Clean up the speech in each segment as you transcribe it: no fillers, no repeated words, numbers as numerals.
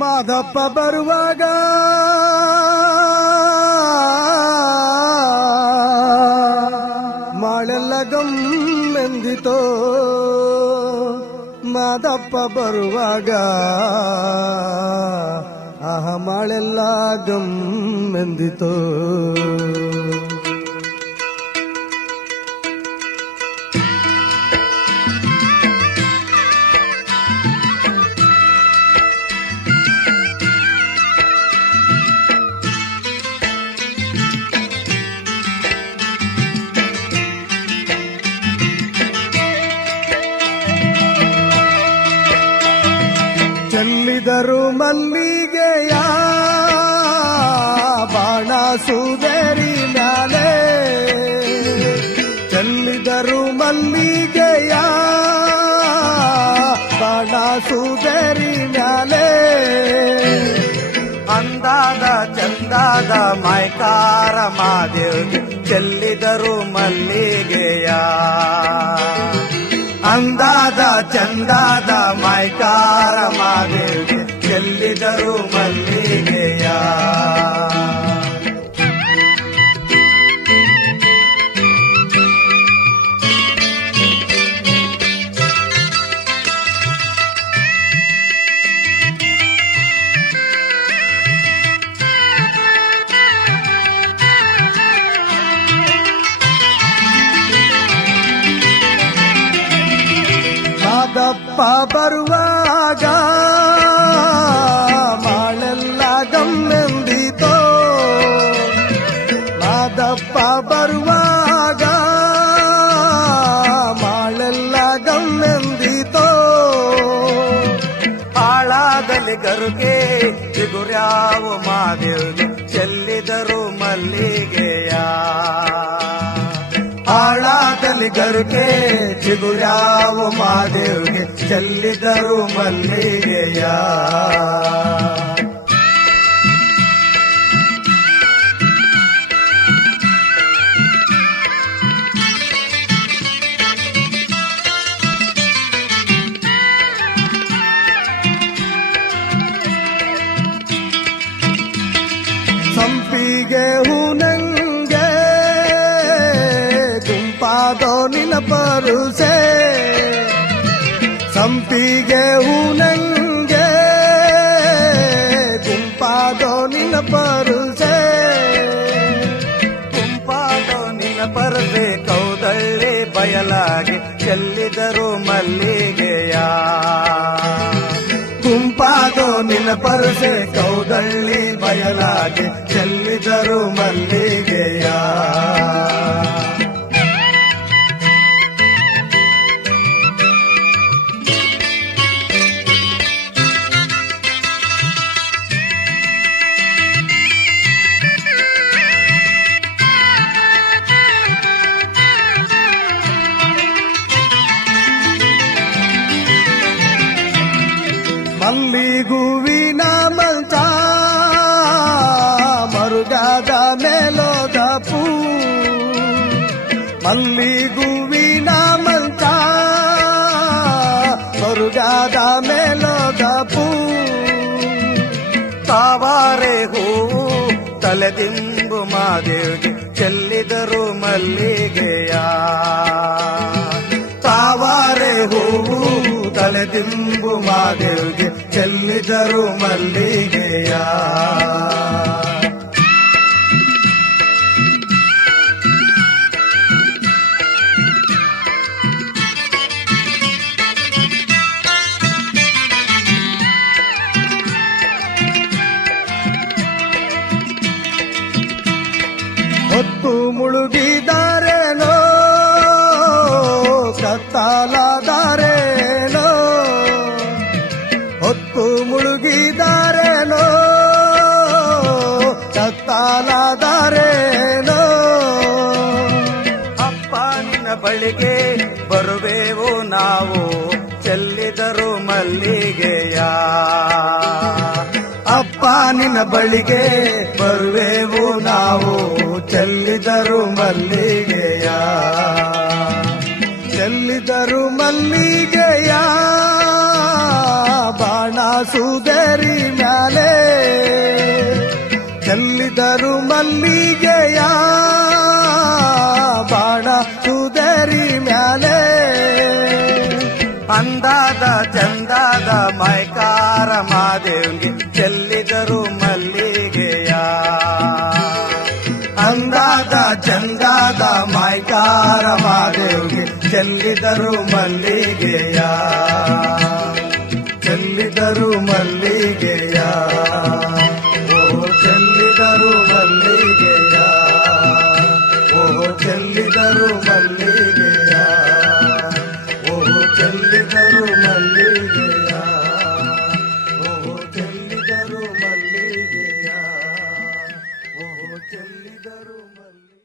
ಮಾದಪ್ಪ ಬರುವಾಗ ಮಾಳೆಲ್ಲ ಗಮ್ಮೆಂದಿತೋ, ಮಾದಪ್ಪ ಬರುವಾಗ ಆಹ ಮಾಳೆಲ್ಲ ಗಮ್ಮೆಂದಿತೋ. ಚೆಲ್ಲಿದರು ಮಲ್ಲಿಗೆಯ ಬಾಣ ಸುದೇರಿ ಮ್ಯಾಲೆ, ಚೆಲ್ಲಿದರು ಮಲ್ಲಿಗೆಯ ಬಾಣ ಸುದೇರಿ ಮ್ಯಾಲೆ. ಅಂದಾದ ಚಂದಾದ ಮೈಕಾರ ಮಾದೇವ್ಗೆ ಚೆಲ್ಲಿದರು ಮಲ್ಲಿಗೆಯ, ಅಂದಾದ ಚಂದಾದ ಮೈಕಾರ ಮಾದೇವ್ಗೆ ಚೆಲ್ಲಿದರು ಮಲ್ಲಿಗೆಯ. ಮಾದಪ್ಪ ಬರುವಾಗ ಮಾಳೆಲ್ಲ ಗಮ್ಮೆಂದಿತೋ, ಮಾದಪ್ಪ ಬರುವಾಗ ಮಾಳೆಲ್ಲ ಗಮ್ಮೆಂದಿತೋ. ಹಾಳಾಗಲಿ ಗರುಗೆ ಚಿಗುರ್ಯಾವ ಮಾದೇವ್ಗೆ ಚೆಲ್ಲಿದರು ಮಲ್ಲಿಗೆಯ, ಹಾಳಾಗಲಿ ಗರುಗೆ ಚಿಗುರ್ಯಾವ ಮಾದೇವ್ಗೆ ಚೆಲ್ಲಿದರು ಮಲ್ಲಿಗೆಯ. ಸಂಪಿಗೆ ಹೂನಂಗೆ ಗುಂಪಾದೋ ನಿನ ಪರುಸೆ, ಸಂಪಿಗೆ ಹೂನಂಗೆ ಗುಂಪಾದೋ ನಿನ ಪರುಸೆ, ಗುಂಪಾದೋ ನಿನ ಪರದೆ ಕೌದಳ್ಳಿ ಬಯಲಾಗಿ ಚೆಲ್ಲಿದರು ಮಲ್ಲಿಗೆಯ, ಗುಂಪಾದೋ ನಿನ ಪರಸೆ ಕೌದಳ್ಳಿ ಬಯಲಾಗಿ ಚೆಲ್ಲಿದರು ಮಲ್ಲಿಗೆಯ. ಮಲ್ಲಿಗೂವಿನ ಮಂಚ ಮರುಗಾದ ಮೇಲೋದ ಪೂ, ಮಲ್ಲಿಗೂವಿನ ಮಂಚ ಮರುಗಾದ ಮೇಲೋದ ಪೂ. ತಾವಾರೆ ಹೂವು ತಲೆದಿಂಬು ಮಾದೇವ್ಗೆ ಚೆಲ್ಲಿದರು ಮಲ್ಲಿಗೆಯ, ತಾವಾರೆ ಹೂವು ತಲೆದಿಂಬು ಮಾದೇವ್ಗೆ ಚೆಲ್ಲಿದರು ಮಲ್ಲಿಗೆಯ. ಹೊತ್ತು ಮುಳುಗಿದಾರೇನೋ ಕತ್ತಲಾದಾರೇನೋ, ಹೊತ್ತು ಮುಳುಗಿದಾರೇನೋ ಕತ್ತಲಾದಾರೇನೋ. ಅಪ್ಪ ನಿನ್ನ ಬಳಿಗೆ ಬರುವೆವು ನಾವು ಚೆಲ್ಲಿದರು ಮಲ್ಲಿಗೆಯ, ಅಪ್ಪ ನಿನ್ನ ಬಳಿಗೆ ಬರುವೆವು ನಾವು ಚೆಲ್ಲಿದರು ಮಲ್ಲಿಗೆಯ, ಚೆಲ್ಲಿದರು ಮಲ್ಲಿಗೆಯ. ಬಾಣ ಸುದರಿ ಮ್ಯಾಲೆ ಚೆಲ್ಲಿದರು ಮಲ್ಲಿಗೆಯ ಬಾಣ ಸುದರಿ ಮ್ಯಾಲೆ ಅಂದಾದ ಚಂದಾದ ಮೈಕಾರ ಮಾದೇವ್ಗೆ ಚೆಲ್ಲಿದರು ಮಲ್ಲಿಗೆಯ ಅಂದಾದ ಚಂದಾದ ಮೈಕಾರ ಮಾದೇವ್ಗೆ ಚೆಲ್ಲಿದರು ಮಲ್ಲಿಗೆಯ ಚೆಲ್ಲಿದರು ಮಲ್ಲಿಗೆಯ ಓ ಚೆಲ್ಲಿದರು ಮಲ್ಲಿಗೆಯ ಓ ಚೆಲ್ಲಿದರು ಮಲ್ಲಿಗೆಯ ಓ ಚೆಲ್ಲಿದರು ಮಲ್ಲಿಗೆಯ ಓ ಚೆಲ್ಲಿದರು ಮಲ್ಲಿಗೆಯ ಓ ಚೆಲ್ಲಿದರು ಮಲ್ಲಿಗೆ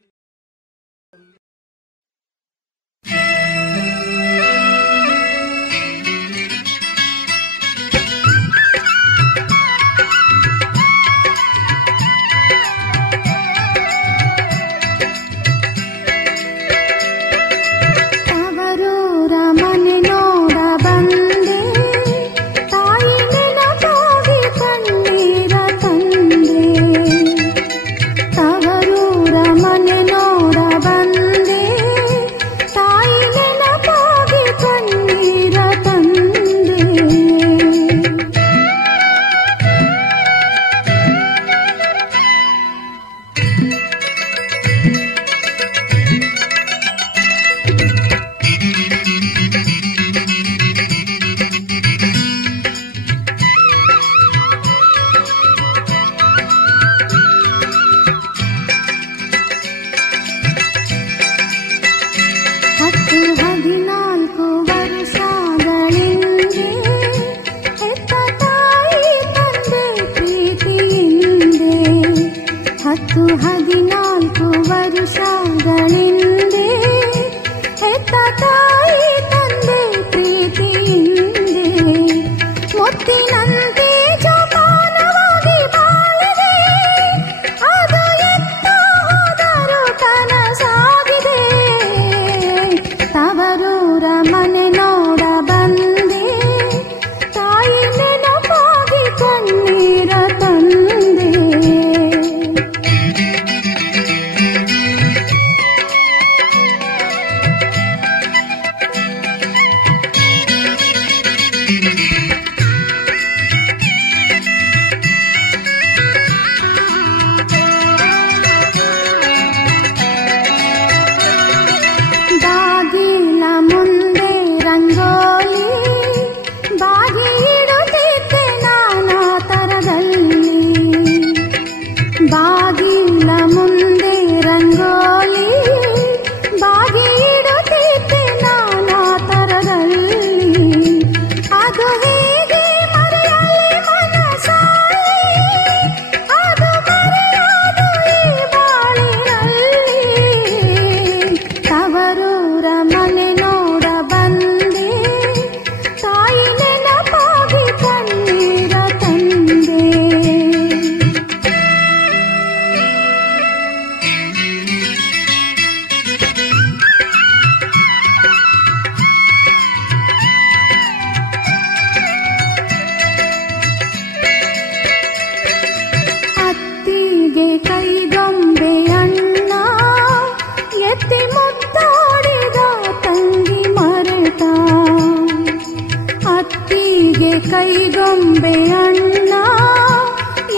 ಕೈಗೊಂಬೆ ಅಣ್ಣ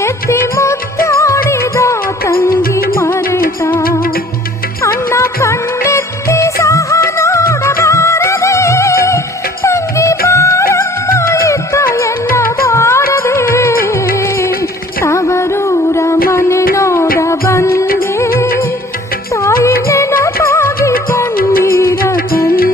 ಎತ್ತಿ ಮುದ್ದಾಡಿದ ತಂಗಿ ಮರೆತ ಅಣ್ಣ ಕಣ್ಣೆತ್ತಿ ಸಹ ನೋಡಬಾರದೆ ತಂಗಿ ಬಾರಮ್ಮ ಇದ್ದ ಎನ್ನಬಾರದೆ ತವರೂರ ಮನೆ ನೋಡ ಬಂದೆ ತಾಯಿ ನೆನಪಾಗಿ ಕಣ್ಣೀರ ತಂದೆ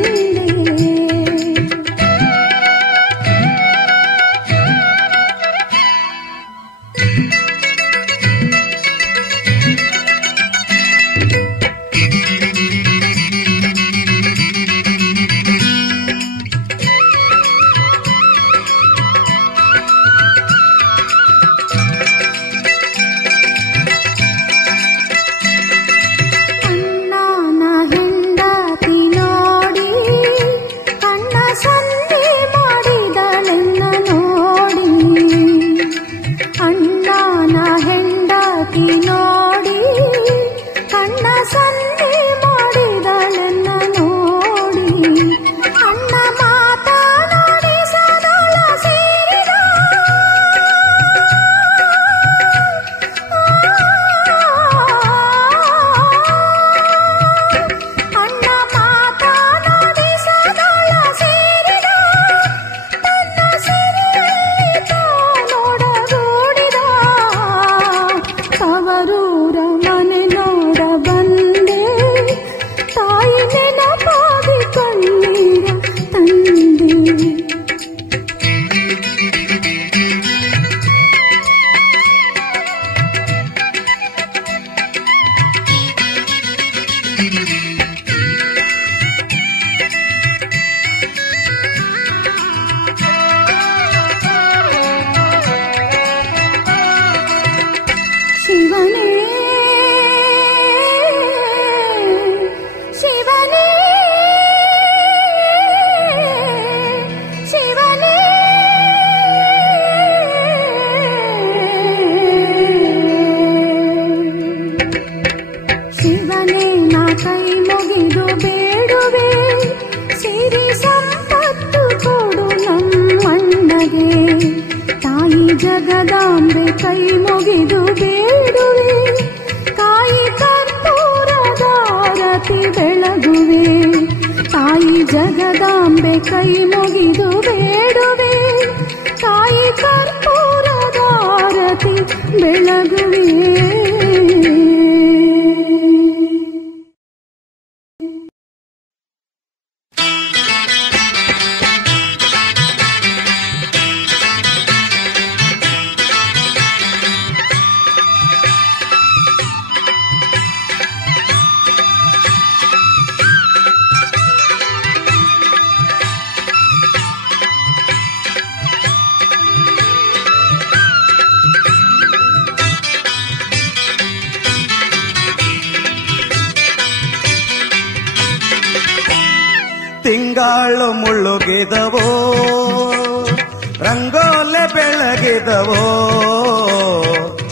ಜಗದಾಂಬೆ ಕೈ ಮುಗಿದು ಬೇಡುವೆ, ಕಾಯಿ ಕರ್ಪೂರದಾರತಿ ಬೆಳಗುವೆ. ತಾಯಿ ಜಗದಾಂಬೆ ಕೈ ಮುಗಿದು ಬೇಡುವೆ, ಕಾಯಿ ಕರ್ಪೂರದಾರತಿ ಬೆಳಗುವೆ. ತಿಂಗಾಳು ಮುಳುಗಿದವೋ, ರಂಗೋಲೆ ಬೆಳಗಿದವೋ,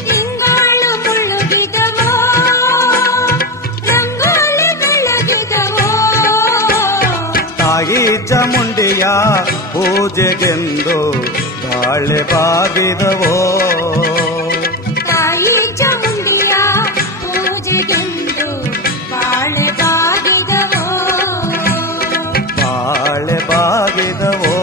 ತಿಂಗಾಳು ಮುಳುಗಿದವೋ, ರಂಗೋಲೆ ಬೆಳಗಿದವೋ. ತಾಯಿ ಚಾಮುಂಡಿಯ ಪೂಜೆಗೆಂದು ಬಾಳೆ ಬಾಗಿದವೋ, ತಾಯಿ ಚಾಮುಂಡಿಯ ಪೂಜೆಗೆಂದು ಬಾಳೆ ಬಾಗಿದವೋ, ಬಾಳೆ ಬಾಗಿದವೋ.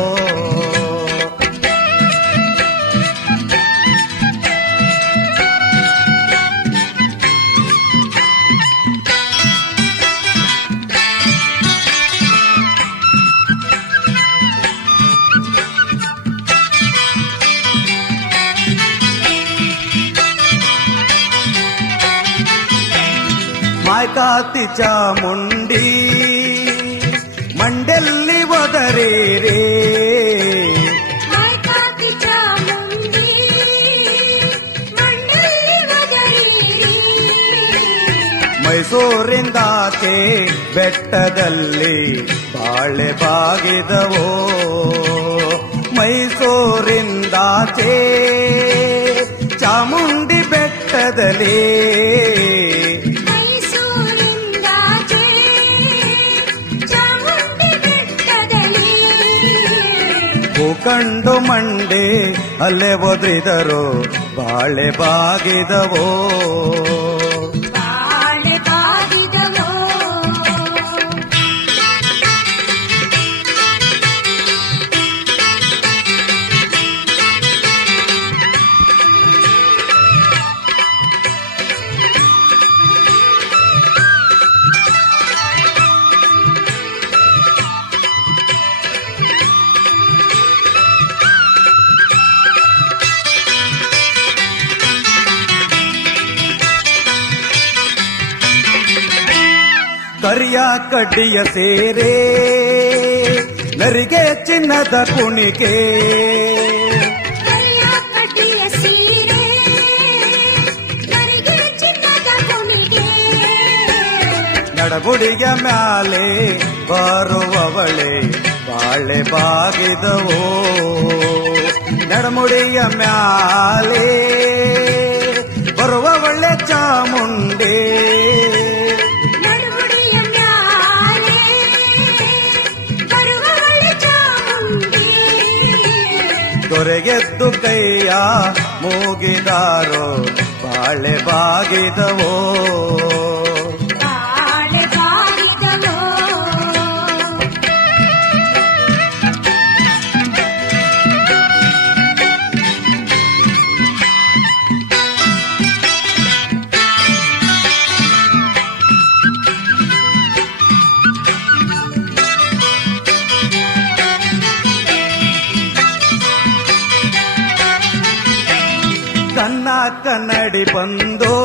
ಮಾಯ್ಕಾತಿ ಚಾಮುಂಡಿ ಮಂಡೆಲ್ಲಿ ಒದರೇರೆ, ಮಾಯ್ಕಾತಿ ಚಾಮುಂಡಿ ಮಂಡೆಲ್ಲಿ ಒದರೇರೆ. ಮೈಸೂರಿಂದಾಕೆ ಬೆಟ್ಟದಲ್ಲಿ ಬಾಳೆ ಬಾಗಿದವೋ, ಮೈಸೂರಿಂದಾಚೆ ಚಾಮುಂಡಿ ಬೆಟ್ಟದಲ್ಲಿ, ಮೈಸೂರಿಂದಾಚೆ ಚಾಮುಂಡಿ ಬೆಟ್ಟದಲ್ಲಿ. ಕಂಡು ಮಂಡೆ ಅಲ್ಲೇ ಒದ್ರಿದರು ಬಾಳೆ ಬಾಗಿದವೋ, ಬಾಳೆ ಬಾಗಿದವೋ. ಕರಿಯ ಕಡ್ಡಿಯ ಸೇರೆ ನರಿಗೆ ಚಿನ್ನದ ಕುಣಿಕೆ, ಕರಿಯ ಕಡ್ಡಿಯ ಸೀರೆ ನರಿಗೆ ಚಿನ್ನದ ಕುಣಿಗೆ. ನಡಗುಡಿಯ ಮ್ಯಾಲೆ ಬರುವವಳೆ ಬಾಳೆ ಬಾಗಿದವೋ, ನಡಮುಡಿಯ ಮ್ಯಾಲೆ ಬರುವವಳೆ ಚಾಮುಂಡಿ, ನಡುಗುಡಿಯ ಮ್ಯಾಲೆ ಬರುವವಳೆ ಚಾಮುಂಡಿ. ದೊರೆಗೆದ್ದು ಕೈಯ ಮೂಗಿದಾರೋ ಬಾಳೆ ಬಾಗಿದವೋ, ಬಾಳೆ ಬಾಗಿದವೋ. ಕನ್ನ ಕನ್ನಡಿ ಬಂದೋ,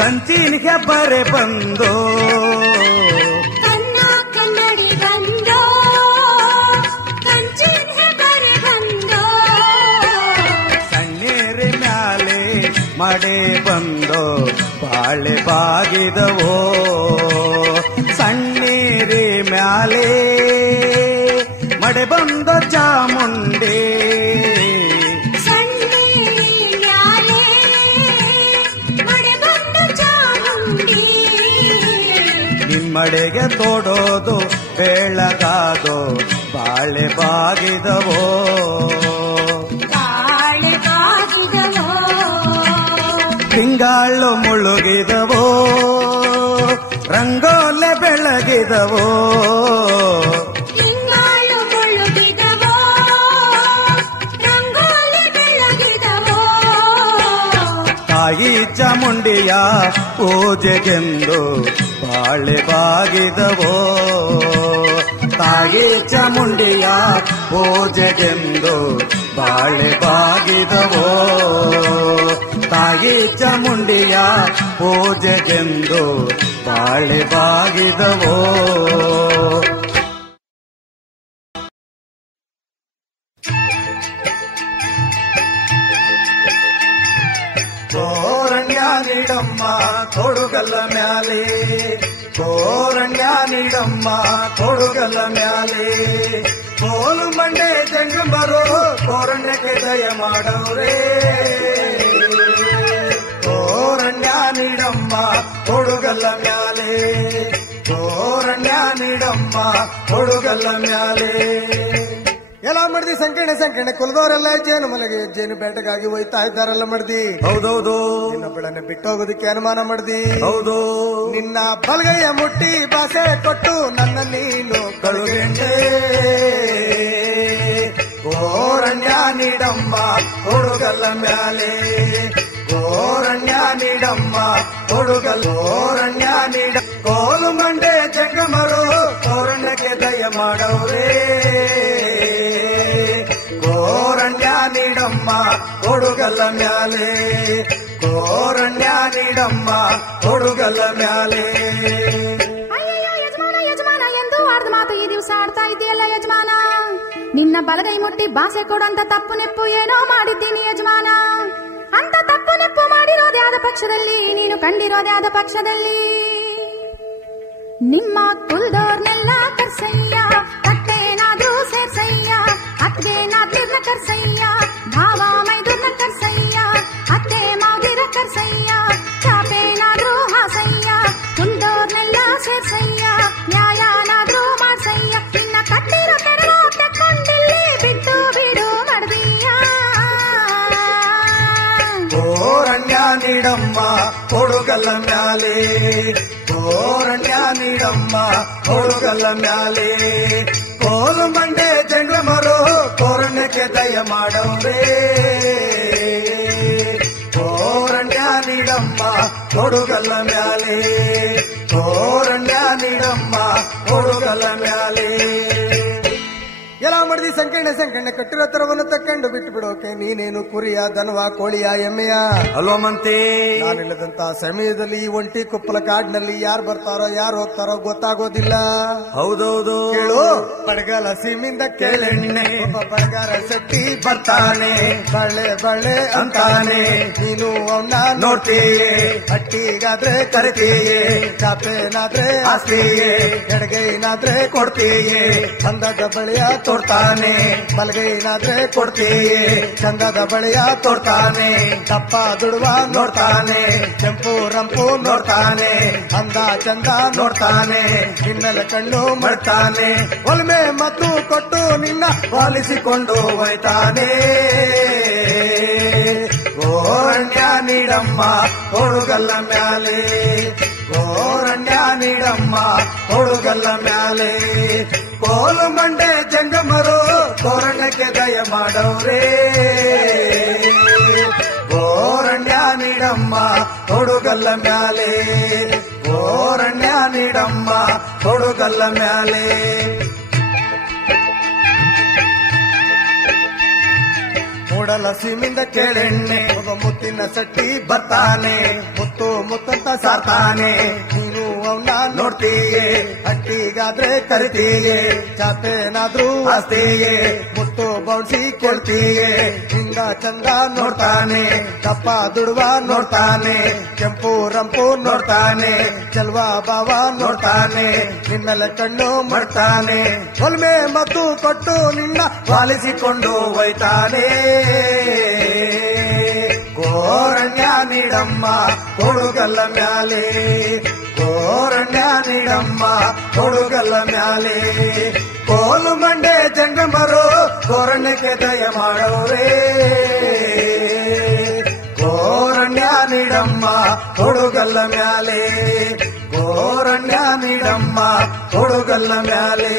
ಕಂಚಿನಿಗೆ ಬರೆ ಬಂದೋ, ಕನ್ನ ಕನ್ನಡಿ ಬಂದೋ, ಕಂಚಿನಿಗೆ ಬರೆ ಬಂದೋ. ಸಣ್ಣೇರಿ ಮ್ಯಾಲೆ ಮಡೆ ಬಂದೋ ಬಾಳೆ ಬಾಗಿದವೋ, ಸಣ್ಣೇರಿ ಮ್ಯಾಲೆ ಮಡೆ ಬಂದೋ ಚಾಮುಂಡಿ, ಸಣ್ಣೇರಿ ಮ್ಯಾಲೆ ಮಡೆ ಬಂದೋ ಚಾಮುಂಡಿ. ನಿಮ್ಮಡೆಗೆ ತೋಡೋದು ಬೆಳಗಾದೋ ಬಾಳೆ ಬಾಗಿದವೋ, ಬಾಳೆ ತಿಂಗಾಳು ಮುಳುಗಿದವೋ ರಂಗೋಲೆ ಬೆಳಗಿದವೋ ತಿಂಗಾಳು ಮುಳುಗಿದವೋ ರಂಗೋಲಿ ಬೆಳಗಿದವೋ ತಾಯಿ ಚಾಮುಂಡಿಯ ಪೂಜೆಗೆಂದು ಬಾಳೆ ಬಾಗಿದವೋ ತಾಯಿ ಚಾಮುಂಡಿಯ ಪೂಜೆಗೆಂದು ಬಾಳೆ ಬಾಗಿದವೋ ತಾಯಿ ಚಾಮುಂಡಿಯ ಪೂಜೆಗೆಂದು ಬಾಳೆ ಬಾಗಿದವೋ ತೋರಣ್ಯ ನೀಡಮ್ಮ ತೊಡುಗಲ್ಲ ಮ್ಯಾಲೆ ತೋರಣ್ಯ ನೀಡಮ್ಮ ತೊಡುಗಲ್ಲ ಮ್ಯಾಲೆ ಕೋಲು ಮಂಡೆ ಜಂಗಮರು ತೋರಣ್ಯಕ್ಕೆ ದಯ ಮಾಡವ್ರೆ ತೋರಣ್ಯ ನೀಡಮ್ಮ ತೊಡುಗಲ್ಲ ಮ್ಯಾಲೆ ತೋರಣ್ಯ ನೀಡಮ್ಮ ತೊಡುಗಲ್ಲ ಮ್ಯಾಲೆ ಎಲ್ಲ ಮಡ್ದಿ ಸಂಕೀರ್ಣ ಕುಲದವರೆಲ್ಲ ಜೇನು ಮನೆಗೆ ಜೇನು ಬೇಟೆಗಾಗಿ ಹೋಯ್ತಾ ಇದ್ದಾರಲ್ಲ ಮಡ್ದಿ. ಹೌದೌದು. ಇನ್ನೊಬ್ಬಳನ್ನ ಬಿಟ್ಟೋಗೋದಕ್ಕೆ ಅನುಮಾನ ಮಡ್ದಿ. ಹೌದು. ನಿನ್ನ ಬಲಗೈಯ ಮುಟ್ಟಿ ಭಾಷೆ ಕೊಟ್ಟು ನನ್ನ ನೀನು ಕಳುಗೆಂಡೆ ಗೋರಣ್ಯ ನೀಡಮ್ಮ ತೊಡುಗಲ್ಲ ಮ್ಯಾಲೆ ಗೋರಣ್ಯ ನೀಡಮ್ಮ ತೊಡುಗಲ್ಲ ಗೋರಣ್ಯ ನೀಡ ಕೋಲು ಮಂಡೆ ಜಂಗಮರು ತೋರಣ್ಯಕ್ಕೆ ದಯ ಮಾಡವ್ರೆ ಗೋರಣ್ಯ ನೀಡಮ್ಮ ತೊಡುಗಲ್ಲ ಮ್ಯಾಲೆ ಗೋರಣ್ಯ ನೀಡಮ್ಮ ತೊಡುಗಲ್ಲ ಮ್ಯಾಲೆ. ಅಯ್ಯಯ್ಯೋ ಯಜಮಾನ ಎಂದು ಆಡ್ದ ಮಾತು ಈ ದಿವಸ ಆಡ್ತಾ ಇದೆಯಲ್ಲ ಯಜಮಾನ. ನಿನ್ನ ಬಲಗೈ ಮುಟ್ಟಿ ಭಾಷೆ ಕೊಡಂತ ತಪ್ಪು ನೆಪ್ಪು ಏನೋ ಮಾಡಿದ್ದೀನಿ ಯಜಮಾನ. ಅಂತ ತಪ್ಪು ನೆಪ್ಪು ಮಾಡಿರೋದೇ ಆದ ಪಕ್ಷದಲ್ಲಿ ನೀನು ಕಂಡಿರೋದೇ ಆದ ಪಕ್ಷದಲ್ಲಿ ನಿಮ್ಮ ಕುಲ್ದೋರ್ನೆಲ್ಲ ಕರ್ಸಯ್ಯ ಕಟ್ಟೇನಾದ್ರೂ ಸೇರ್ಸಯ್ಯ ಅತ್ವೇನಾದ್ರಿರ್ನ ಕರ್ಸಯ್ಯ ಭಾವ ಮೈದುರ್ನ ಕರ್ಸಯ್ಯ ಅತ್ತೆ ಮಾವಿರ ಕರ್ಸಯ್ಯ ಚಾಪೇನಾದ್ರೂ ಹಾಸಯ್ಯ ಕುಲ್ದೋರ್ನೆಲ್ಲ ಸೇರ್ಸಯ್ಯ ನ್ಯಾಯನಾದ್ರೂ ಮಾಡ್ಸಯ್ಯ ನಿನ್ನ ಕಟ್ಟಿರೋ ಕೆಡವ ತಕ್ಕೊಂಡಿಲ್ಲಿ ಬಿಟ್ಟು ಬಿಡು ಮಡ್ದೀಯ. ಗೋರಣ್ಯ ನೀಡಮ್ಮ ತೊಡುಗಲ್ಲ ಮ್ಯಾಲೆ ಗೋರಣ್ಯ ನೀಡಮ್ಮ ತೊಡುಗಲ್ಲ ಮ್ಯಾಲೆ ಕೋಲು ಮಂಡೆ ಜಂಗಮರು ಕೋರಣ್ಯಕ್ಕೆ ದಯ ಮಾಡವ್ರೆ ಗೋರಣ್ಯ ನೀಡಮ್ಮ ತೊಡುಗಲ್ಲ ಮ್ಯಾಲೆ ಗೋರಣ್ಯ ನೀಡಮ್ಮ ತೊಡುಗಲ್ಲ ಮ್ಯಾಲೆ. ಎಲ್ಲ ಮಡ್ದಿ ಸಂಕೀರ್ಣ ಕಟ್ಟಿರೋ ತರವನ್ನು ತಕ್ಕೊಂಡು ಬಿಟ್ಟು ಬಿಡೋಕೆ ನೀನೇನು ಕುರಿಯ ದನವ ಕೋಳಿಯ ಎಮ್ಮೆಯ ಅಲ್ವಾ ಮಂತೆ. ನಾನಿಲ್ಲದಂತ ಸಮಯದಲ್ಲಿ ಈ ಒಂಟಿ ಕುಪ್ಪಲ ಕಾಡಿನಲ್ಲಿ ಯಾರು ಬರ್ತಾರೋ ಯಾರು ಹೋಗ್ತಾರೋ ಗೊತ್ತಾಗೋದಿಲ್ಲ. ಹೌದೌದು. ಕೇಳು ಬಡಗಲ ಸೀಮಿಂದ ಕೇಳೆಣ್ಣೆ ಒಬ್ಬ ಬಡಗಾರ ಶೆಟ್ಟಿ ಬರ್ತಾನೆ ಬಳ್ಳೆ ಅಂತಾನೆ ನೀನು ಅವನ್ನ ನೋಡ್ತೀಯೇ ಹಟ್ಟಿಗಾದ್ರೆ ಕರಿತೀಯೇ ಚಾಪೇನಾದ್ರೆ ಆಸ್ತಿಯೇ ಎಡಗೈನಾದ್ರೆ ಕೊಡ್ತೀಯೇ ಚಂದದ ಬಳಿಯ ತೋಡ್ತಾನೆ ಬಲಗೈನಾದ್ರೆ ಕೊಡ್ತೀಯೇ ಚಂದದ ಬಳಿಯ ತೋಡ್ತಾನೆ ದಪ್ಪ ದುಡುವ ನೋಡ್ತಾನೆ ಕೆಂಪು ರಂಪು ನೋಡ್ತಾನೆ ಅಂದ ಚಂದ ನೋಡ್ತಾನೆ ನಿನ್ನಲ ಕಣ್ಣು ಮಾಡ್ತಾನೆ ಒಲ್ಮೆ ಮತ್ತು ಕೊಟ್ಟು ನಿನ್ನ ಪಾಲಿಸಿಕೊಂಡು ಹೋಯ್ತಾನೆ ಗೋರಣ್ಯ ನೀಡಮ್ಮ ತೊಡುಗಲ್ಲ ಮ್ಯಾಲೆ ಗೋರಣ್ಯ ನೀಡಮ್ಮ ತೊಡುಗಲ್ಲ ಮ್ಯಾಲೆ ಕೋಲು ಮಂಡೆ ಜಂಗಮರು ಗೋರಣ್ಯಕ್ಕೆ ದಯ ಮಾಡವ್ರೆ ಗೋರಣ್ಯ ನೀಡಮ್ಮ ತೊಡುಗಲ್ಲ ಮ್ಯಾಲೆ ಗೋರಣ್ಯ ನೀಡಮ್ಮ ತೊಡುಗಲ್ಲ ಮ್ಯಾಲೆ. ಮೂಡಲ ಸೀಮಿಂದ ಕೇಳೆಣ್ಣೆ ಒಬ್ಬ ಮುತ್ತಿನ ಸಟ್ಟಿ ಬರ್ತಾನೆ ಮುತ್ತಂತ ಸಾತಾನೆ ನೀನು ಅವನ್ನ ನೋಡ್ತೀಯೇ ಹಟ್ಟಿಗಾದ್ರೆ ಕರಿತೀಯೇ ಚಾಪೇನಾದ್ರೂ ಆಸ್ತಿಯೇ ಮುತ್ತು ಬೌನ್ಸಿ ಕೊಡ್ತೀಯೇ ಹಿಂದ ಚಂದ ನೋಡ್ತಾನೆ ದಪ್ಪ ದುಡುವ ನೋಡ್ತಾನೆ ಕೆಂಪು ರಂಪು ನೋಡ್ತಾನೆ ಚೆಲ್ವ ಬಾವ ನೋಡ್ತಾನೆ ನಿನ್ನೆಲ್ಲ ಕಣ್ಣು ಮಾಡ್ತಾನೆ ಒಲ್ಮೆ ಮತ್ತು ಕೊಟ್ಟು ನಿನ್ನ ಪಾಲಿಸಿಕೊಂಡು ಹೋಯ್ತಾನೆ ಗೋರಣ್ಯ ನೀಡಮ್ಮ ತೊಡುಗಲ್ಲ ಮ್ಯಾಲೆ ಗೋರಣ್ಯ ನೀಡಮ್ಮ ತೊಡುಗಲ್ಲ ಮ್ಯಾಲೆ ಕೋಲು ಮಂಡೆ ಜಂಗಮರು ಗೋರಣ್ಯಕ್ಕೆ ದಯ ಮಾಡವ್ರೆ ಗೋರಣ್ಯ ನೀಡಮ್ಮ ಕೊಡುಗಲ್ಲ ಮ್ಯಾಲೆ ಗೋರಣ್ಯ ನೀಡಮ್ಮ ಕೊಡುಗಲ್ಲ ಮ್ಯಾಲೆ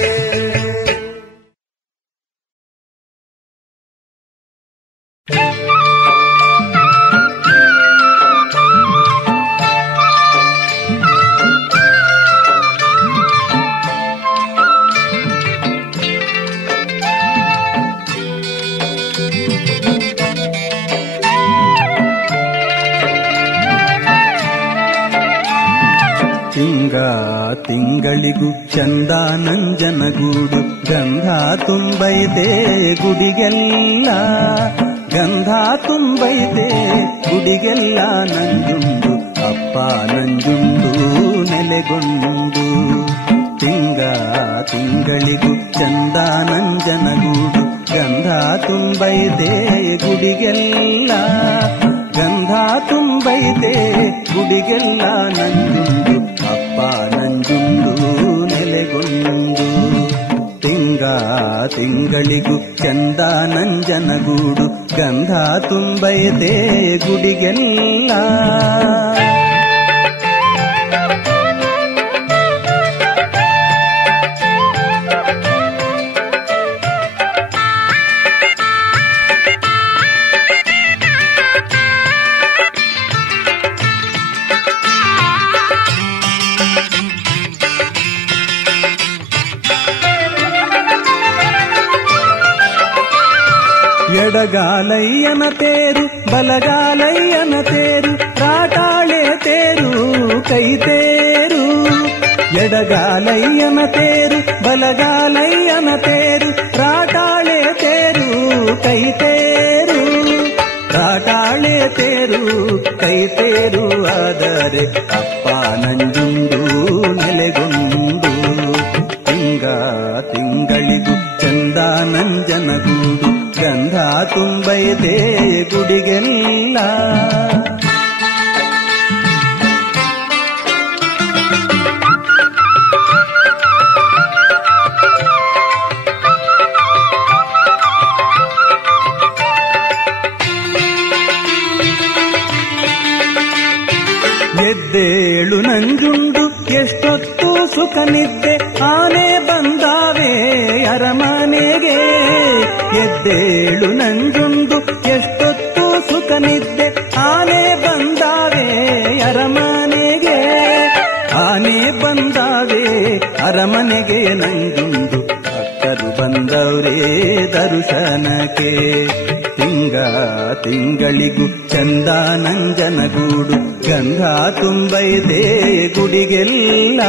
ತಿಂಗಳಿಗೂ ಚಂದ ನಂಜನಗೂಡು ಗಂಧ ತುಂಬೈತೆ ಗುಡಿಗೆಲ್ಲ ಗಂಧ ತುಂಬೈತೆ ಗುಡಿಗೆಲ್ಲ ನಂಜುಂಡು ಅಪ್ಪ ನಂಜುಂಡು ನೆಲೆಗೊಂಡು ತಿಂಗಳಿಗೂ ಚಂದ ನಂಜನಗೂಡು ಗಂಧ ತುಂಬೈತೆ ಗುಡಿಗೆಲ್ಲ ಗಂಧ ತುಂಬೈತೆ ಗುಡಿಗೆಲ್ಲ ನಂಜುಂಡು ಅಪ್ಪ ನಂಜುಂಡು ನೆಲೆಗೊಂಡು ತಿಂಗಳಿಗೂ ಚಂದ ನಂಜನಗೂಡು ಗಂಧ ತುಂಬೈತೆ ಗುಡಿಗೆಲ್ಲ ಎಡಗಾಲಯ್ಯನ ತೇರು ಬಲಗಾಲಯ್ಯನ ತೇರು ರಾಟಾಳೆ ತೇರು ಕೈ ತೇರು ಎಡಗಾಲಯ್ಯನ ತೇರು ಬಲಗಾಲಯ್ಯನ ತೇರು ರಾಟಾಳೆ ತೇರು ಕೈ ತೇರು ರಾಟಾಳೆ ತೇರು ಕೈ ತೇರು ಆದರೆ ಅಪ್ಪ ನಂಜುಂಡು ನೆಲೆಗೊಂಡು ತಿಂಗಳಿಗೂ ಚಂದ ನಂಜನಗೂಡು ಗಂಧ ತುಂಬೈತೆ ಗುಡಿಗೆಲ್ಲ ಎದ್ದೇಳು ನಂಜುಂಡು ಎಷ್ಟೊತ್ತು ಸುಖ ನಿದ್ದೆ ಆನೆ ಬಂದಾವೆ ಅರಮನೆಗೆ ಎದ್ದೇಳು ನಂಜುಂಡು ಎಷ್ಟೊತ್ತು ಸುಖ ನಿದ್ದೆ ಆನೆ ಬಂದಾವೆ ಅರಮನೆಗೆ ಆನೆ ಬಂದಾವೆ ಅರಮನೆಗೆ ನಂಜುಂಡು ಭಕ್ತರು ಬಂದವರೇ ದರ್ಶನಕ್ಕೆ ತಿಂಗಳಿಗೂ ಚಂದ ನಂಜನಗೂಡು ಗಂಧ ತುಂಬೈತೆ ಗುಡಿಗೆಲ್ಲ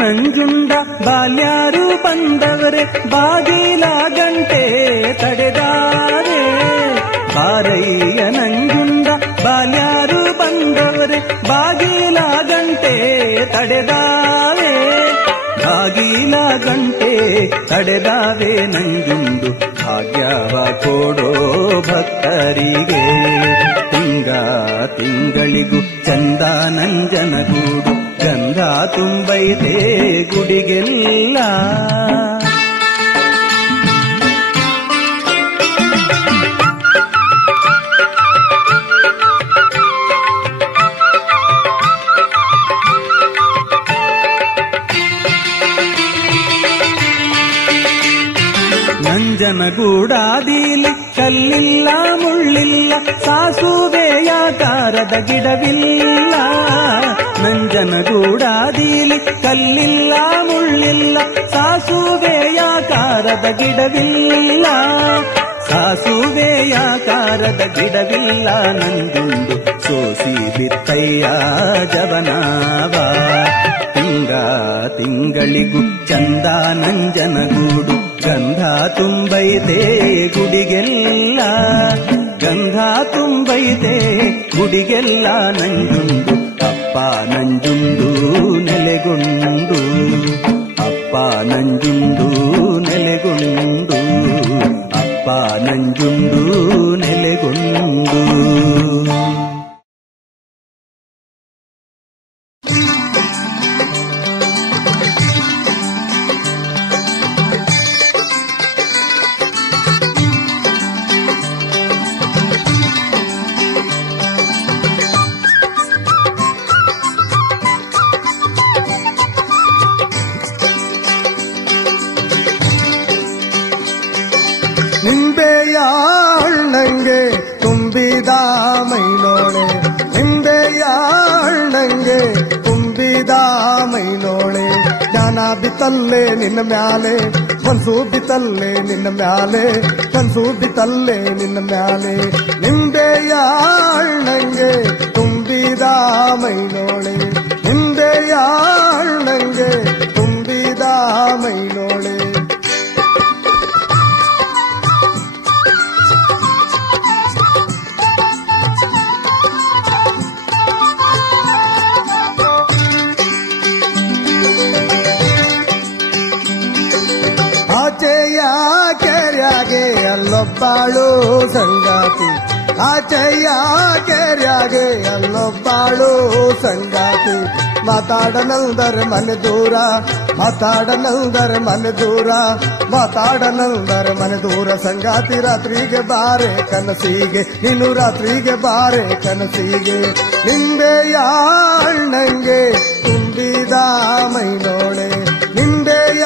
ನಂಜುಂಡ ಬಾಲ್ಯಾರು ಬಂದವರೆ ಬಾಗಿಲ ಗಂಟೆ ತಡೆದಾರೆ ಬಾರಯ್ಯ ನಂಜುಂಡ ಬಾಲ್ಯಾರು ಬಂದವರೆ ಬಾಗಿಲ ಗಂಟೆ ತಡೆದಾವೆ ಬಾಗಿಲ ಗಂಟೆ ತಡೆದಾವೆ ನಂಜುಂಡು ಭಾಗ್ಯವ ಕೊಡೋ ಭಕ್ತರಿಗೆ ತಿಂಗಳಿಗೂ ಚಂದ ನಂಜನಗೂಡು ಗಂಧ ತುಂಬೈತೆ ಗುಡಿಗೆಲ್ಲ ನಂಜನಗೂಡಾದೀಲಿ ಕಲ್ಲಿಲ್ಲ ಮುಳ್ಳಿಲ್ಲ ಸಾಸುವೆಯಾಕಾರದ ಗಿಡವಿಲ್ಲ ನಂಜನಗೂಡಾದೀಲಿ ಕಲ್ಲಿಲ್ಲ ಮುಳ್ಳಿಲ್ಲ ಸಾಸುವೆಯಾಕಾರದ ಗಿಡವಿಲ್ಲ ಸಾಸುವೆಯಾಕಾರದ ಗಿಡವಿಲ್ಲ ನಂಜುಂಡು ಸೋಸಿ ಬಿತ್ತಯ್ಯ ಜವನಾವ ತಿಂಗಳಿಗೂ ಚಂದ ನಂಜನಗೂಡು ಗಂಧ ತುಂಬೈತೆ ಗುಡಿಗೆಲ್ಲ ಗಂಧ ತುಂಬೈತೆ ಗುಡಿಗೆಲ್ಲ ನಂಜುಂಡು ಅಪ್ಪ ನಂಜುಂಡು ನೆಲೆಗೊಂಡು ಅಪ್ಪ ನಂಜುಂಡು ನೆಲೆಗೊಂಡು ಅಪ್ಪ ನಂಜುಂಡು ನೆಲೆಗೊಂಡು. ನಿಂಬೆಯ ಹಣ್ಣಂಗೆ ತುಂಬಿದ ಮೈನೋಳೆ, ನಿಂಬೆಯ ಹಣ್ಣಂಗೆ ತುಂಬಿದ ಮೈನೋಳೆ, ಜ್ಞಾನ ಬಿತ್ತಲ್ಲೇ ನಿನ್ನ ಮ್ಯಾಲೆ, ಕನ್ಸು ಬಿತ್ತಲ್ಲೇ ನಿನ್ನ ಮ್ಯಾಲೆ, ಕನ್ಸು ಬಿತ್ತಲ್ಲೇ ನಿನ್ನ ಮ್ಯಾಲೆ. ನಿಂಬೆಯ ಹಣ್ಣಂಗೆ ತುಂಬಿದ ಮೈನೋಳೆ, ನಿಂಬೆಯ ಹಣ್ಣಂಗೆ ತುಂಬಿದ ಮೈನೋಳೆ. ಆಚೆಯ ಕೆರ್ಯಾಗೆ ಅಲ್ಲೊಬ್ಬಾಳು ಸಂಗಾತಿ, ಆಚೆಯ ಕೆರ್ಯಾಗೆ ಅಲ್ಲೊಬ್ಬಾಳು ಸಂಗಾತಿ. ಮಾತಾಡನಲ್ದರೆ ಮನೆ ದೂರ, ಮಾತಾಡನಲ್ದರೆ ಮನೆ ದೂರ, ಮಾತಾಡನಲ್ದರೆ ಮನೆ ದೂರ. ಸಂಗಾತಿ ರಾತ್ರಿಗೆ ಬಾರೆ ಕನಸಿಗೆ, ನೀನು ರಾತ್ರಿಗೆ ಬಾರೆ ಕನಸಿಗೆ. ನಿಂಬೆಯ ಹಣ್ಣಂಗೆ ತುಂಬಿದ ಮೈನೋಳೆ, ನಿಂಬೆಯ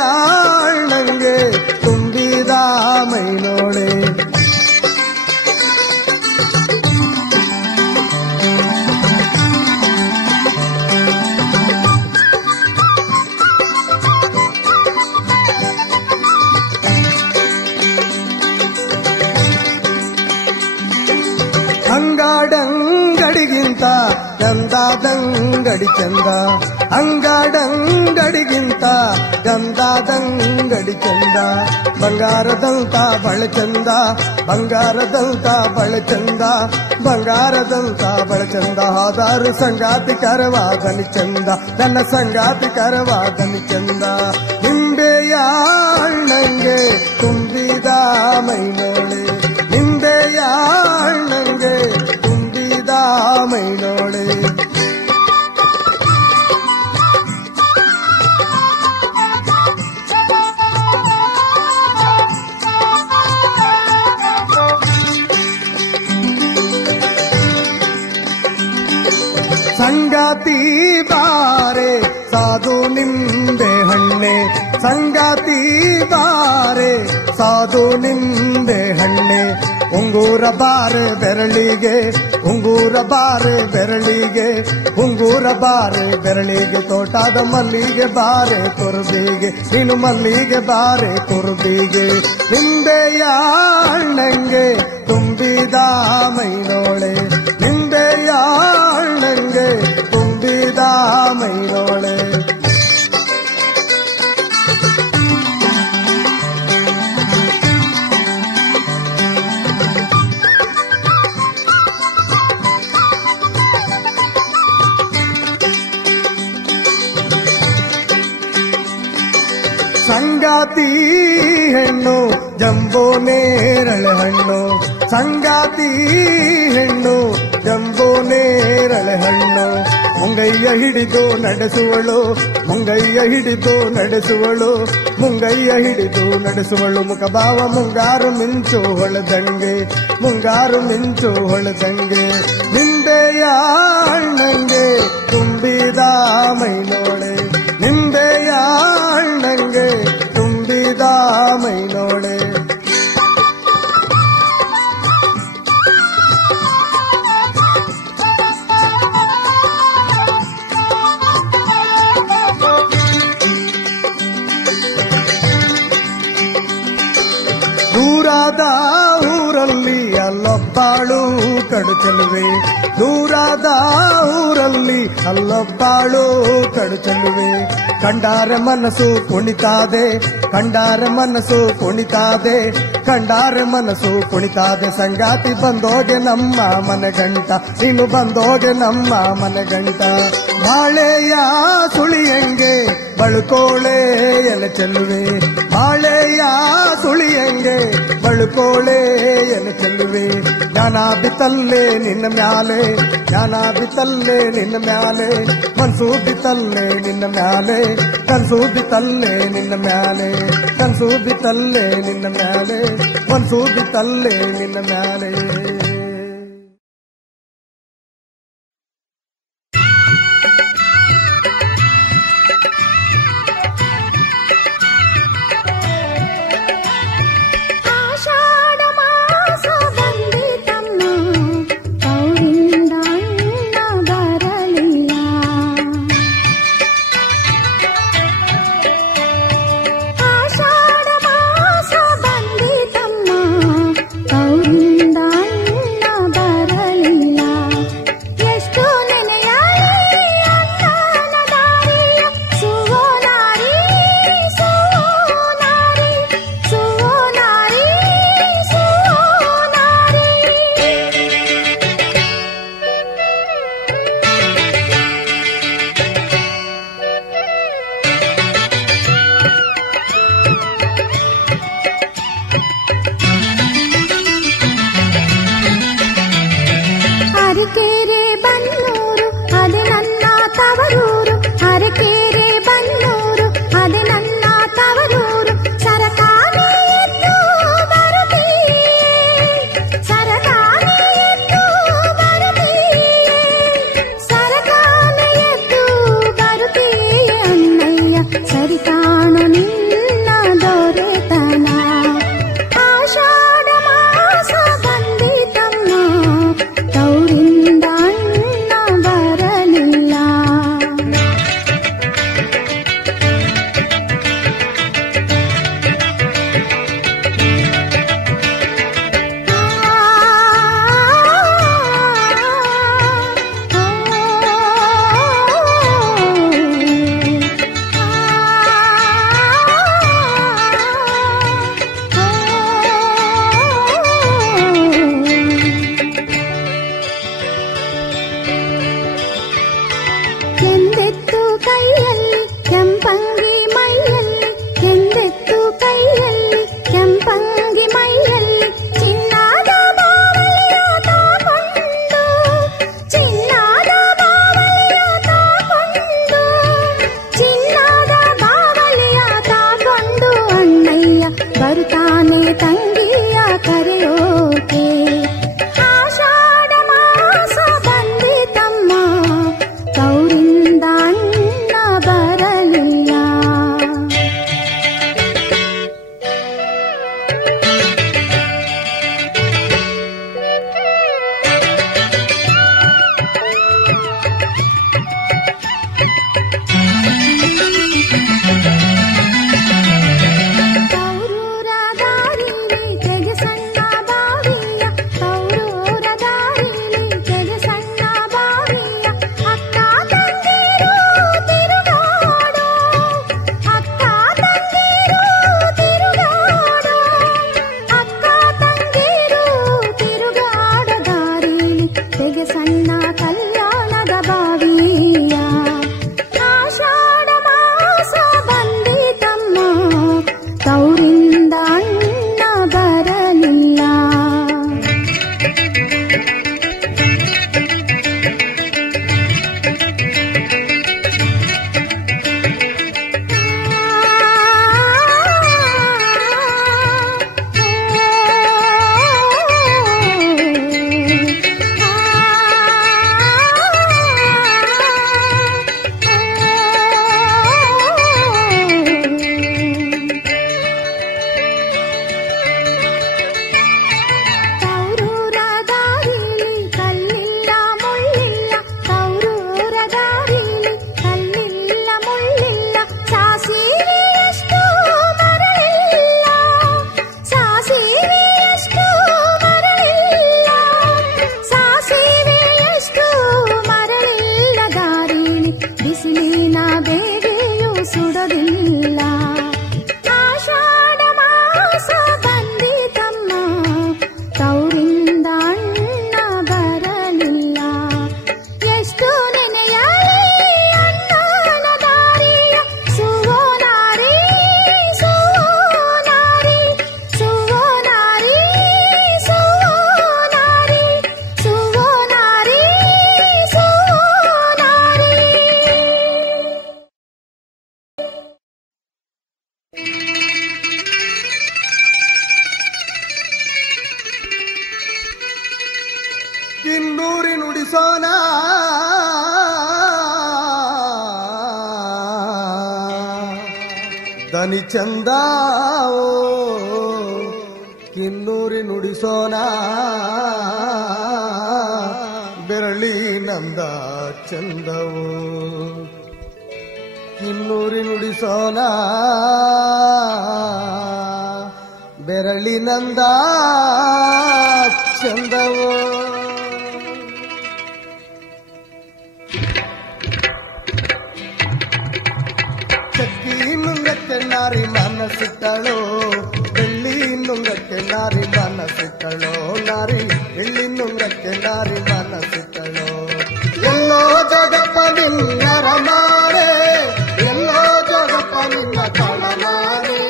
ಹಣ್ಣಂಗೆ ತುಂಬಿದ ಮೈನೋಳೆ. ಅಂಗಾಡಂಗಡಿಗಿಂತ ಗಂಧಾದಂಗಡಿ ಚಂದ, ಅಂಗಾಡಂಗಡಿಗಿಂತ ಗಂಧಾದಂಗಡಿ ಚಂದ. ಬಂಗಾರದಂತ ಬಳೆ ಚಂದ, ಬಂಗಾರದಂತ ಬಳೆ ಚಂದ, ಬಂಗಾರದಂತ ಬಳೆ ಚಂದ. ಹಾದಾರು ಸಂಗಾತಿ ಕರವಾದನಿ ಚಂದ, ನನ್ನ ಸಂಗಾತಿ ಕರವಾದನಿ ಚಂದ. ನಿಂಬೆಯ ಹಣ್ಣಂಗೆ ತುಂಬಿದ ಮೈನೋಳೆ, ನಿಂಬೆಯ ಹಣ್ಣಂಗೆ ತುಂಬಿದ ಮೈನೋಳೆ. ಸಂಗಾತಿ ಬಾರೆ ಸಾಧು ನಿಂಬೆ ಹಣ್ಣೆ, ಸಂಗಾತಿ ಬಾರೆ ಸಾಧು ನಿಂಬೆ ಹಣ್ಣೆ. ಉಂಗೂರ ಬಾರೆ ಬೆರಳಿಗೆ, ಉಂಗೂರ ಬಾರೆ ಬೆರಳಿಗೆ, ಉಂಗೂರ ಬಾರೆ ಬೆರಳಿಗೆ. ತೋಟದ ಮಲ್ಲಿಗೆ ಬಾರೆ ಕುರುಬಿಗೆ, ನೀನು ಮಲ್ಲಿಗೆ ಬಾರೆ ಕುರುಬಿಗೆ. ನಿಂಬೆಯ ಹಣ್ಣಂಗೆ ತುಂಬಿದ ಮೈನೋಳೆ, ನಿಂಬೆಯ ಹಣ್ಣಂಗೆ ತುಂಬಿದ ಮೈನೋಳೆ. ಸಂಗಾತಿ ಹೆಣ್ಣು ಜಂಬೋ ನೇರಳೆ ಹಣ್ಣು, ಸಂಗಾತಿ ಹೆಣ್ಣು ಜಂಬೋ ನೇರಳೆ ಹಣ್ಣು. ಮುಂಗಯ್ಯ ಹಿಡಿದು ನಡೆಸುವಳು, ಮುಂಗಯ್ಯ ಹಿಡಿದು ನಡೆಸುವಳು, ಮುಂಗಯ್ಯ ಹಿಡಿದು ನಡೆಸುವಳು. ಮುಖಭಾವ ಮುಂಗಾರು ಮಿಂಚು ಹೊಳೆದಂಗೆ, ಮುಂಗಾರು ಮಿಂಚು ಹೊಳೆದಂಗೆ. ನಿಂಬೆಯ ಹಣ್ಣಂಗೆ ತುಂಬಿದ ಮೈನೋಳೆ, ನಿಂಬೆಯ ಹಣ್ಣಂಗೆ ತುಂಬಿದ ಮೈನೋಳೆ. ದೂರದ ಊರಲ್ಲಿ ಅಲ್ಲೊಬ್ಬ ಅಲ್ಲೊಬ್ಬಾಳು ಕಡು ಚೆಲುವೆ ದೂರಾದ ಊರಲ್ಲಿ ಅಲ್ಲೊಬ್ಬಾಳು ಕಡು ಚೆಲುವೆ ಕಂಡಾರೆ ಮನಸ್ಸು ಕುಣಿತಾದೆ ಕಂಡಾರೆ ಮನಸ್ಸು ಕುಣಿತಾದೆ ಕಂಡಾರೆ ಮನಸ್ಸು ಕುಣಿತಾದೆ ಸಂಗಾತಿ ಬಂದೋಗೆ ನಮ್ಮ ಮನೆಗಂಟ ನೀನು ಬಂದೋಗೆ ನಮ್ಮ ಮನೆಗಂಟ ಬಾಳೆಯ ಸುಳಿಯಂಗೆ ಬಳುಕೋಳೆ ಎಲೆ ಚೆಲ್ಲುವೆ ಬಾಳೆಯ ಸುಳಿಯಂಗೆ ಬಳುಕೋಳೆ ಎಲೆ ಚೆಲ್ಲುವೆ ಜ್ಞಾನ ಬಿತ್ತಲ್ಲೇ ನಿನ್ನ ಮ್ಯಾಲೆ ಜ್ಞಾನ ಬಿತ್ತಲ್ಲೇ ನಿನ್ನ ಮ್ಯಾಲೆ ಮನ್ಸು ಬಿತ್ತಲ್ಲೇ ನಿನ್ನ ಮ್ಯಾಲೆ ಕನ್ಸು ಬಿತ್ತಲ್ಲೇ ನಿನ್ನ ಮ್ಯಾಲೆ ಕನ್ಸು ಬಿತ್ತಲ್ಲೇ ನಿನ್ನ ಮ್ಯಾಲೆ ಮನ್ಸು ಬಿತ್ತಲ್ಲೇ ನಿನ್ನ ಮ್ಯಾಲೆ ಆಷಾಢ ಮಾಸ ಬಂದಿತಮ್ಮ ತೌರಿಂದ ಅಣ್ಣ ಬರಲಿಲ್ಲ. ಎಷ್ಟು ನೆನೆಯಲಿ ಅಣ್ಣನ ದಾರಿಯ ಸುವೋನಾರಿ ಸುವೋನಾರಿ ಸುವೋನಾರಿ ಸುವೋನಾರಿ ಸುವೋನಾರಿ ಸುವೋನಾರಿ. ಕಿನ್ನೂರಿ ನುಡಿಸೋಣ ದನಿ ಚಂದ ಕಿನ್ನೂರಿ ನುಡಿಸೋಣ ಬೆರಳಿ ನಂದ ಚಂದವು. ಕಿನ್ನೂರಿ ನುಡಿಸೋಣ ಬೆರಳಿ ನಂದ ಚಂದವು. ಚಕ್ಕಿ ನುಂಗಕ್ಕೆ ನಾರಿ ಮನಸ್ಸಿಟ್ಟಳೋ, ಬೆಳ್ಳಿ ನುಂಗಕ್ಕೆ ನಾರಿ ಮನಸ್ಸಿಟ್ಟಳೋ, ನಾರಿ ಬೆಳ್ಳಿ ನುಂಗಕ್ಕೆ ನಾರಿ ಮನಸ್ಸಿಟ್ಟಳೋ. ಎಲ್ಲೋ ಜಗಪ್ಪ ನಿನ್ನರ ಮಾರೆ, ಎಲ್ಲೋ ಜಗಪ್ಪ ನಿನ್ನ ತಳಮಾರೆ,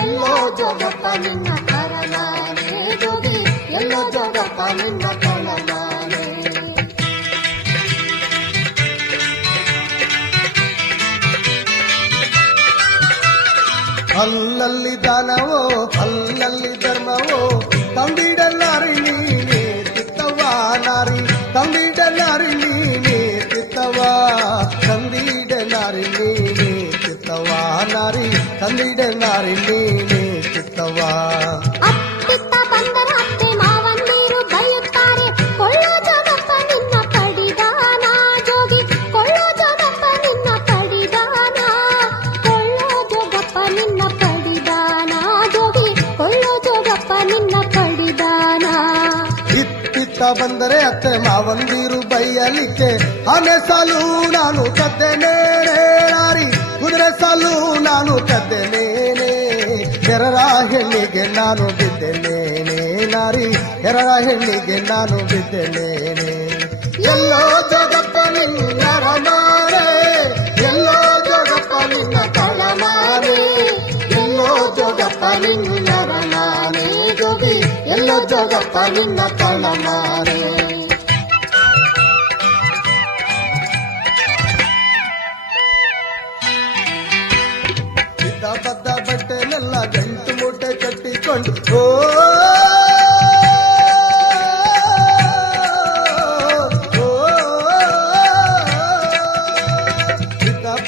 ಎಲ್ಲೋ ಜಗಪ್ಪ ನಿನ್ನ ತಳಮಾರೆ ಜೋಗಿ, ಎಲ್ಲೋ ಜಗಪ್ಪ ನಿನ್ನ ತಳಮಾರೆ. ಅಲ್ಲಲ್ಲಿ ದಾನವೋ ಅಲ್ಲಲ್ಲಿ ಧರ್ಮವೋ ತಂದಿಡಲಾರಿ ನೀನೇ ತಿತ್ತವ ನಾರಿ, ತಂದಿಡಲಾರಿ ನೀನೇ ತಿತ್ತವ, ತಂದಿಡಲಾರಿ ನೀನೇ ತಿತ್ತವ ನಾರಿ, ತಂದಿಡಲಾರಿ ನೀನೇ ತಿತ್ತವ. ಅತ್ತಿತ್ತ ಬಂದರ ಅತ್ತೆ ಮಾವಂದಿರು ಬೈಯುತ್ತಾರೆ, ಕೊಳ್ಳೋ ಜಗಪ್ಪ ನಿನ್ನ ಪಡಿದಾನ ಜೋಗಿ, ಕೊಳ್ಳೋ ಜಗಪ್ಪ ನಿನ್ನ ಪಡಿದಾನ, ಕೊಳ್ಳೋ ಜಗಪ್ಪ ನಿನ್ನ ಪಡಿದಾನ ಜೋಗಿ, ಕೊಳ್ಳೋ ಜಗಪ್ಪ ನಿನ್ನ ಪಡಿದಾನ. ಇತ್ತಿತ್ತ ಬಂದರೆ ಅತ್ತೆ ಮಾವಂದಿರು ಬೈಯಲಿಕ್ಕೆ, ಆನೆ ಸಾಲು ನಾನು ಕದ್ದೆನೇನೆ ನಾರಿ, ಕುದುರೆ ಸಾಲು ನಾನು ಕದ್ದೆನೇನೆ, ಎರರ ಹೆಣ್ಣಿಗೆ ನಾನು ಬಿದ್ದೆನೇನೆ ನಾರಿ, ಎರರ ಹೆಣ್ಣಿಗೆ ನಾನು ಬಿದ್ದೆನೇನೆ. ಎಲ್ಲೋ ಜಗಪ್ಪ ನಿನ್ನರ ಮಾರೆ, ಎಲ್ಲೋ ಜಗಪ್ಪ ನಿನ್ನ ತಳಮಾರೆ, ಎಲ್ಲೋ ಜಗಪ್ಪ ನಿನ್ನರ ಮಾರೆ ಜೋಗಿ, ಎಲ್ಲೋ ಜಗಪ್ಪ ನಿನ್ನ ತಳಮಾರೆ. ಬದ್ದ ಬಟ್ಟೆನೆಲ್ಲ ಗಂಟು ಮೂಟೆ ಕಟ್ಟಿಕೊಂಡು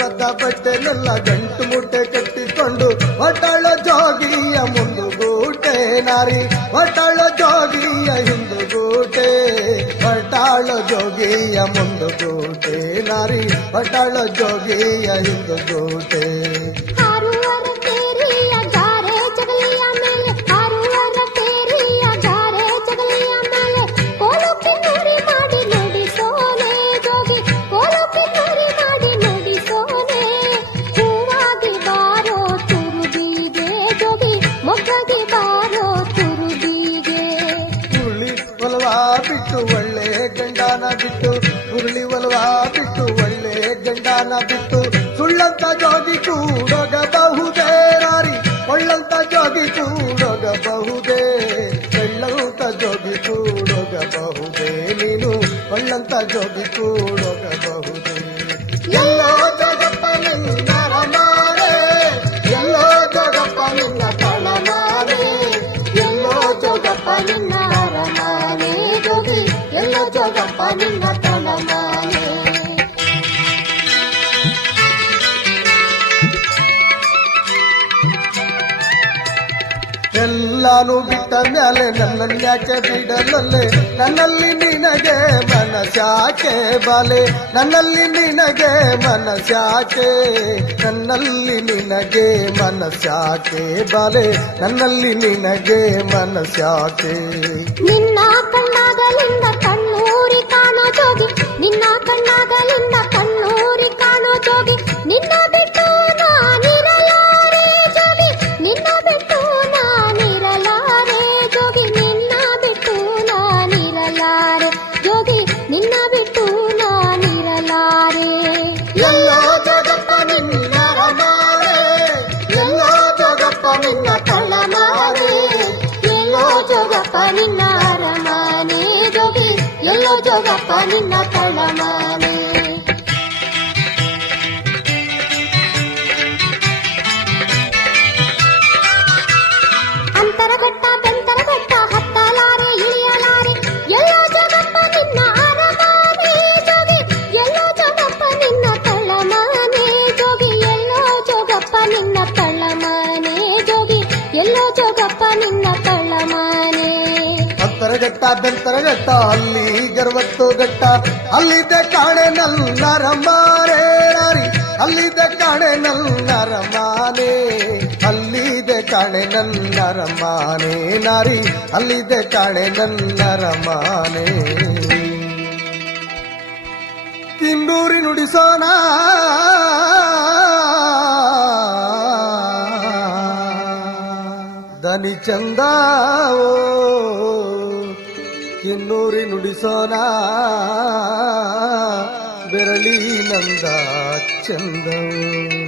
ಬದ್ದ ಬಟ್ಟೆನೆಲ್ಲ ಗಂಟು ಮೂಟೆ ಕಟ್ಟಿಕೊಂಡು ಒಟ್ಟಾಳ ಜೋಗಿಯ ಮುಂದುಗೂಟೆ ನಾರಿ, ಒಟ್ಟಾಳ ಜೋಗಿಯ ಹಿಂದುಗೂಟೆ, ಒಟ್ಟಾಳ ಜೋಗಿಯ ಮುಂದುಗೂಟೆ ನಾರಿ, ಒಟ್ಟಾಳ ಜೋಗಿಯ ಹಿಂದುಗೂಟೆ. ಹಾರುವರ ಕೇರಿಯ ಜಾರೆ ಜಗಲಿಯ ಮೇಲೆ, ಹಾರುವರ ಕೇರಿಯ ಜಾರೆ ಜಗಲಿಯ ಮೇಲೆ, ಕೋಲು ಕಿನ್ನೂರಿ ಮಾಡಿ ನುಡಿಸೋನೆ ಜೋಗಿ, ಕೋಲು ಕಿನ್ನೂರಿ ಮಾಡಿ ನುಡಿಸೋನೆ. ಹೂವಾಗಿ ಬಾರೋ ತುರುದಿಗೆ ಜೋಗಿ, ಮೊಗ್ಗಾಗಿ ಬಾರೋ ತುರುದಿಗೆ. ಉರುಳಿ ಒಲವಾ ಬಿಟ್ಟು ಒಳ್ಳೆ ಗಂಡನ ಬಿಟ್ಟು, ಉರುಳಿ ಒಲವಾ ಬಿಟ್ಟು ಒಳ್ಳೆ ಗಂಡನ ಬಿಟ್ಟು, ಸುಳ್ಳಂತ ಜೋಗಿ ಕೂಡೋಗಬಹುದೇ ನಾರಿ, ಒಳ್ಳಂತ ಜೋಗಿ ಕೂಡೋಗಬಹುದೇ, ಒಳ್ಳಂತ ಜೋಗಿ ಕೂಡೋಗಬಹುದೇ ನೀನು, ಒಳ್ಳಂತ ಜೋಗಿ ಕೂಡೋಗಬಹುದೇ. ಎಲ್ಲೋ ಜಗಪ್ಪ ನಿನ್ನರ ಮಾರೆ, ಎಲ್ಲೋ ಜಗಪ್ಪ ನಿನ್ನ ತಳಮಾರೆ, ಎಲ್ಲೋ ಜಗಪ್ಪ ನಿನ್ನ ಅರಮಾರೆ ಜೋಗಿ, ಎಲ್ಲೋ ಜಗಪ್ಪ ನಿನ್ನ ತಳಮಾರೆ. ಎಲ್ಲಾನು ಬಿಟ್ಟ ಮ್ಯಾಲೆ ನನ್ನನ್ಯಾಕೆ ಬಿಡಲಲ್ಲೇ, ನನ್ನಲ್ಲಿ ನಿನಗೆ ಮನಸ್ಯಾಕೆ ಬಾಲೆ, ನನ್ನಲ್ಲಿ ನಿನಗೆ ಮನಸ್ಯಾಕೆ, ನನ್ನಲ್ಲಿ ನಿನಗೆ ಮನಸ್ಯಾಕೆ ಬಾಲೆ, ನನ್ನಲ್ಲಿ ನಿನಗೆ ಮನಸ್ಯಾಕೆ. ನಿನ್ನ ಕಣ್ಣಾಗಲಿಂದ ಕಣ್ಣೂರಿ ಕಾಣೋ ಜೋಗಿ, ನಿನ್ನ ಕಣ್ಣಾಗಲಿಂದ ಕಣ್ಣೂರಿ ಕಾಣೋ ಜೋಗಿ, ನಿನ್ನ ಬಿಟ್ಟು ನಾನಿರಲಾರೆ ಜೋಗಿ, ನಿನ್ನ ಬಿಟ್ಟು ನಾನಿರಲಾರೆ ಜೋಗಿ, ನಿನ್ನ ಜೋಗಪ್ಪ ನಿನ್ನ ತಳಮನೆ. ಅಂತರಘಟ್ಟ ಬೆಂತರಘಟ್ಟ ಹತ್ತಲಾರೆ ಇಳಿಯಲಾರೆ ಎಲ್ಲೋ ಜೋಗಪ್ಪ ನಿನ್ನ ಅರಮನೆ ಜೋಗಿ, ಎಲ್ಲೋ ಜೋಗಪ್ಪ ನಿನ್ನ ತಳಮನೆ ಜೋಗಿ, ಎಲ್ಲೋ ಜೋಗಪ್ಪ ನಿನ್ನ ತಳಮನೆ ಜೋಗಿ, ಎಲ್ಲೋ ಜೋಗಪ್ಪ ನಿನ್ನ ತಳಮನೆ. ಅಂತರಘಟ್ಟ ಬೆಂತರಘಟ್ಟ ಅಲ್ಲಿ ಗರ್ವತ್ತು ಘಟ್ಟ ಅಲ್ಲಿದ್ದೆ ಕಾಣೆ ನಲ್ಲರಮಾನೆ ನಾರಿ, ಅಲ್ಲಿದ್ದೆ ಕಾಣೆ ನಲ್ಲರಮಾನೆ, ಅಲ್ಲಿದೆ ಕಾಣೆ ನಲ್ಲರಮಾನೆ ನಾರಿ, ಅಲ್ಲಿದೆ ಕಾಣೆ ನಲ್ಲರಮಾನೆ. ಕಿನ್ನೂರಿ ನುಡಿಸೋಣ ದನಿ ಚಂದಾವೋ, ಕಿನ್ನೂರಿ ನುಡಿಸೋಣ ಬೆರಳಿ ನಂದ ಚಂದವೋ.